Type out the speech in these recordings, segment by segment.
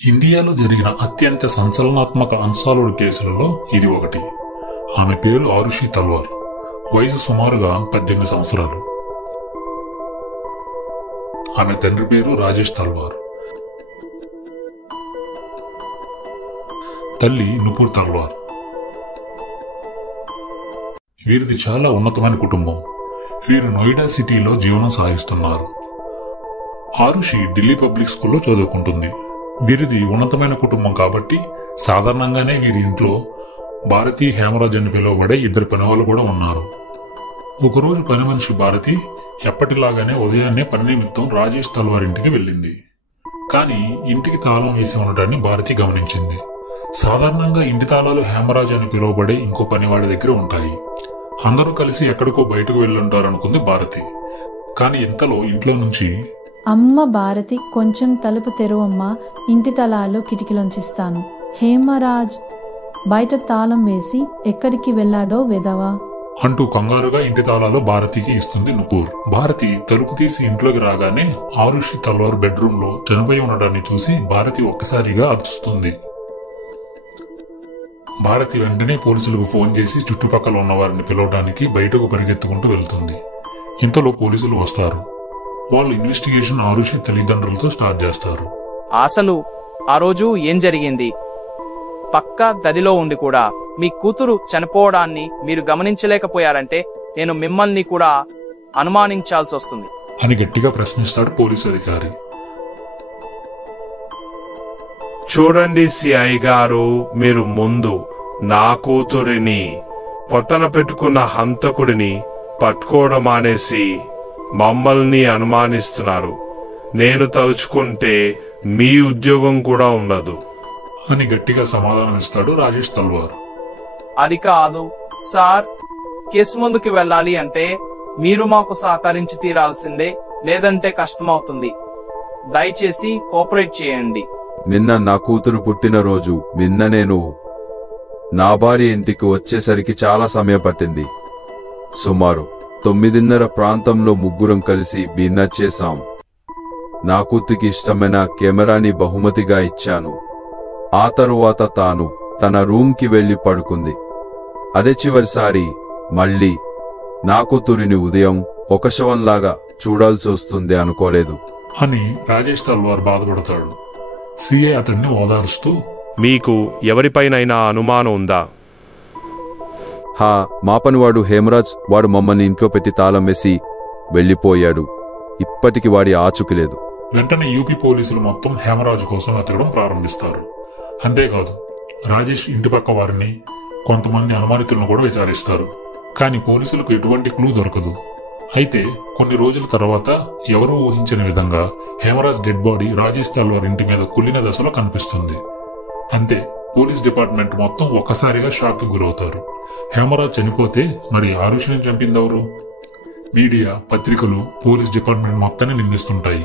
ఇండియాలో జరిగిన అత్యంత సంచలనాత్మక అన్సాల్వ్డ్ కేసులలో ఇది ఒకటి. ఆమె పేరు ఆరుషి తల్వార్. వయసు సుమారుగా 18 సంవత్సరాలు. ఆమె తండ్రి పేరు రాజేష్ తల్వార్. తల్లి నుపూర్ తల్వార్. వీరిది చాలా ఉన్నతమైన కుటుంబం. వీరు నోయిడా సిటీలో జీవనం సాగిస్తున్నారు. ఆరుషి ఢిల్లీ పబ్లిక్ స్కూల్లో చదువుకుంటుంది. వీరిది ఉన్నతమైన కుటుంబం కాబట్టి సాధారణంగానే వీరి ఇంట్లో భారతి, హేమరాజ్ అని పిలువబడే 2 పనివాళ్ళు కూడా ఉన్నారు. ఒకరోజు పని మనిషి భారతి ఎప్పటిలాగానే ఉదయాన్నే పని నిమిత్తం రాజేష్ తల్వార్ ఇంటికి వెళ్ళింది. కానీ ఇంటికి తాళం వేసి ఉండటాన్ని భారతి గమనించింది. సాధారణంగా ఇంటి తాళాలు హేమరాజ్ అని పిలువబడే ఇంకో పనివాడి దగ్గర ఉంటాయి. అందరూ కలిసి ఎక్కడికో బయటకు వెళ్ళుంటారనుకుంది భారతి. కానీ ఇంతలో ఇంట్లో నుంచి, అమ్మ భారతి, కొంచెం తలుపు తెరువమ్మా, ఇంటి తాళాలు కిటికీలోంచిస్తాను. హేమరాజ్ బయట తాళం వేసి ఎక్కడికి వెళ్ళాడో వెదవా అంటూ కంగారుగా ఇంటి తాళాలు భారతికి ఇస్తుంది నుపూర్. భారతి తలుపు తీసి ఇంట్లోకి రాగానే ఆరుషి తల్వార్ బెడ్రూమ్ లో చనిపోయి ఉండడాన్ని చూసి భారతి ఒక్కసారిగా అరుస్తుంది. భారతి వెంటనే పోలీసులకు ఫోన్ చేసి చుట్టుపక్కల ఉన్న వారిని పిలవడానికి బయటకు పరిగెత్తుకుంటూ వెళ్తుంది. ఇంతలో పోలీసులు వస్తారు. వాళ్ళు ఇన్వెస్టిగేషన్ ఆరుషి తల్లిదండ్రులతో స్టార్ట్ చేస్తారు. అసలు ఆ రోజు ఏం జరిగింది? పక్క గదిలో ఉండి కూడా మీ కూతురు చనిపోవడాన్ని మీరు గమనించలేకపోయారంటే నేను మిమ్మల్ని కూడా అనుమానించాల్సి వస్తుంది అని గట్టిగా ప్రశ్నిస్తాడు పోలీసు అధికారి. చూడండి సిఐ గారు, మీరు ముందు నా కూతురిని పొట్టన పెట్టుకున్న హంతకుడిని పట్టుకోవడం మానేసి మమ్మల్ని అనుమానిస్తున్నారు. నేను తలుచుకుంటే మీ ఉద్యోగం కూడా ఉండదు అని గట్టిగా సమాధానం ఇస్తాడు రాజేష్ తల్వార్. అది కాదు సార్, కేసు ముందుకు వెళ్ళాలి అంటే మీరు మాకు సహకరించి తీరాల్సిందే, లేదంటే కష్టమవుతుంది. దయచేసి కోఆపరేట్ చేయండి. నిన్న నా కూతురు పుట్టినరోజు. నిన్న నేను నా భార్య ఇంటికి వచ్చేసరికి చాలా సమయం పట్టింది. సుమారు 9:30 ప్రాంతంలో ముగ్గురం కలిసి డిన్నర్ చేశాం. నా కూతురికి ఇష్టమైన కెమెరాని బహుమతిగా ఇచ్చాను. ఆ తరువాత తాను తన రూమ్కి వెళ్లి పడుకుంది. అదే చివరిసారి. మళ్ళీ నా కూతురిని ఉదయం ఒక శవంలాగా చూడాల్సి వస్తుంది అనుకోలేదు అని రాజేష్ తల్వార్ బాధపడతాడు. సిఐ అతన్ని ఓదారుస్తూ, మీకు ఎవరిపైనైనా అనుమానం ఉందా? మా పనివాడు హేమరాజ్. వాడు మమ్మల్ని ఇంట్లో పెట్టి తాళం వేసి వెళ్లిపోయాడు. ఇప్పటికి వాడి ఆచూకీ లేదు. వెంటనే యూపీ పోలీసులు మొత్తం హేమరాజు కోసం వెతకడం ప్రారంభిస్తారు. అంతేకాదు, రాజేష్ ఇంటి పక్క వారిని, కొంతమంది అనుమానితులను కూడా విచారిస్తారు. కానీ పోలీసులకు ఎటువంటి క్లూ దొరకదు. అయితే కొన్ని రోజుల తర్వాత ఎవరూ ఊహించని విధంగా హేమరాజ్ డెడ్ బాడీ రాజేష్ తల్వార్ ఇంటి మీద కుళ్ళిన దశలో కనిపిస్తుంది. అంతే, పోలీస్ డిపార్ట్మెంట్ మొత్తం ఒక్కసారిగా షాక్ కి గురవుతారు. హేమరాజ్ చనిపోతే మరి ఆరుషిని చంపిందెవరు? మీడియా, పత్రికలు పోలీస్ డిపార్ట్మెంట్ మొత్తాన్ని నిందిస్తుంటాయి.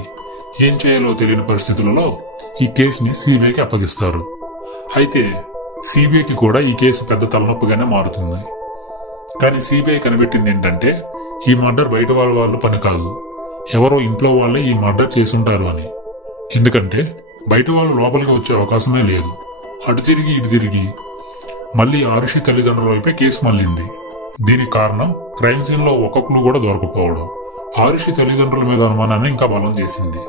ఏం చేయాలో తెలియని పరిస్థితులలో ఈ కేసుని సిబిఐకి అప్పగిస్తారు. అయితే సిబిఐకి కూడా ఈ కేసు పెద్ద తలనొప్పిగానే మారుతుంది. కానీ సిబిఐ కనిపెట్టింది ఏంటంటే, ఈ మర్డర్ బయట వాళ్ళ పని కాదు, ఎవరో ఇంట్లో వాళ్ళే ఈ మర్డర్ చేసుంటారు అని. ఎందుకంటే బయట వాళ్ళు లోపలికి వచ్చే అవకాశమే లేదు. అటు తిరిగి ఇటు తిరిగి మళ్ళీ ఆరుషి తల్లిదండ్రుల వైపే కేసు మళ్ళింది. దీనికి కారణం క్రైమ్ సీన్ లో ఒక క్లూ కూడా దొరకపోవడం ఆరుషి తల్లిదండ్రుల మీద అనుమానాన్ని ఇంకా బలం చేసింది.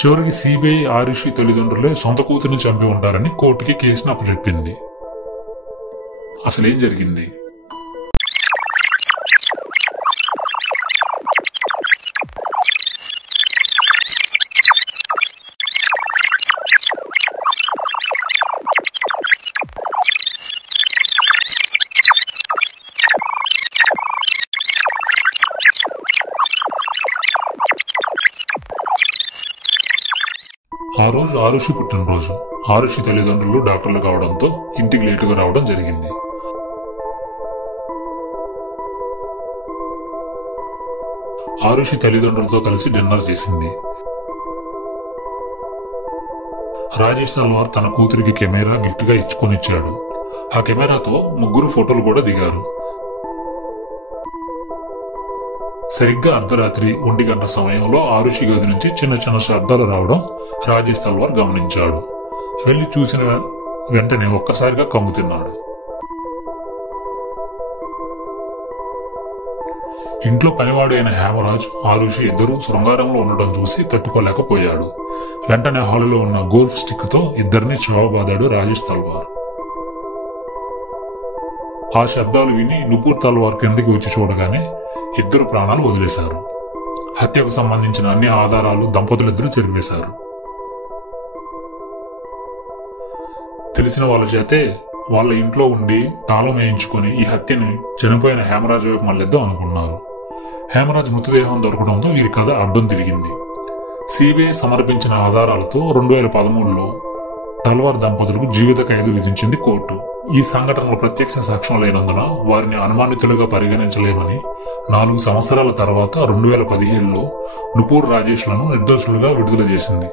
చివరికి సిబిఐ ఆరుషి తల్లిదండ్రులే సొంత కూతురిని చంపి ఉంటారని కోర్టుకి కేసును అప్పచెప్పింది. అసలేం జరిగింది? ఆ రోజు ఆరుషి పుట్టినరోజు. ఆరుషి తల్లిదండ్రులు డాక్టర్లు కావడంతో ఇంటికి లేటుగా రావడం జరిగింది. ఆరుషి తల్లిదండ్రులతో కలిసి డిన్నర్ చేసింది. రాజేష్ తల్వార్ తన కూతురికి కెమెరా గిఫ్ట్ గా ఇచ్చాడు. ఆ కెమెరాతో ముగ్గురు ఫోటోలు కూడా దిగారు. సరిగ్గా అర్ధరాత్రి 1 గంట సమయంలో ఆరుషి గది నుంచి చిన్న చిన్న శబ్దాలు రావడం రాజేష్ తల్వార్ గమనించాడు. వెళ్లి చూసిన వెంటనే ఒక్కసారిగా కమ్ము తిన్నాడు. ఇంట్లో పనివాడు అయిన హేమరాజ్, ఆరుషి ఇద్దరూ శృంగారంలో ఉండడం చూసి తట్టుకోలేకపోయాడు. వెంటనే హాలులో ఉన్న గోల్ఫ్ స్టిక్ తో ఇద్దరిని చావబాదాడు రాజేష్ తల్వార్. ఆ శబ్దాలు విని నుపూర్ తల్వార్ కిందకి వచ్చి చూడగానే ఇద్దరు ప్రాణాలు వదిలేశారు. హత్యకు సంబంధించిన అన్ని ఆధారాలు దంపతులిద్దరూ చెరివేశారు. తెలిసిన వాళ్ళ చేతే వాళ్ళ ఇంట్లో ఉండి తాళం వేయించుకుని ఈ హత్యని చనిపోయిన హేమరాజ్ వైపు మళ్ళిద్దాం అనుకున్నారు. హేమరాజ్ మృతదేహం దొరకడంతో వీరి కథ అడ్డం తిరిగింది. సిబిఐ సమర్పించిన ఆధారాలతో 2013లో తల్వార్ దంపతులకు జీవిత ఖైదు విధించింది కోర్టు. ఈ సంఘటనలో ప్రత్యక్ష సాక్ష్యం లేనందున వారిని అనుమానితులుగా పరిగణించలేమని 4 సంవత్సరాల తర్వాత 2017లో నుపూర్ రాజేష్లను నిర్దోషులుగా విడుదల చేసింది.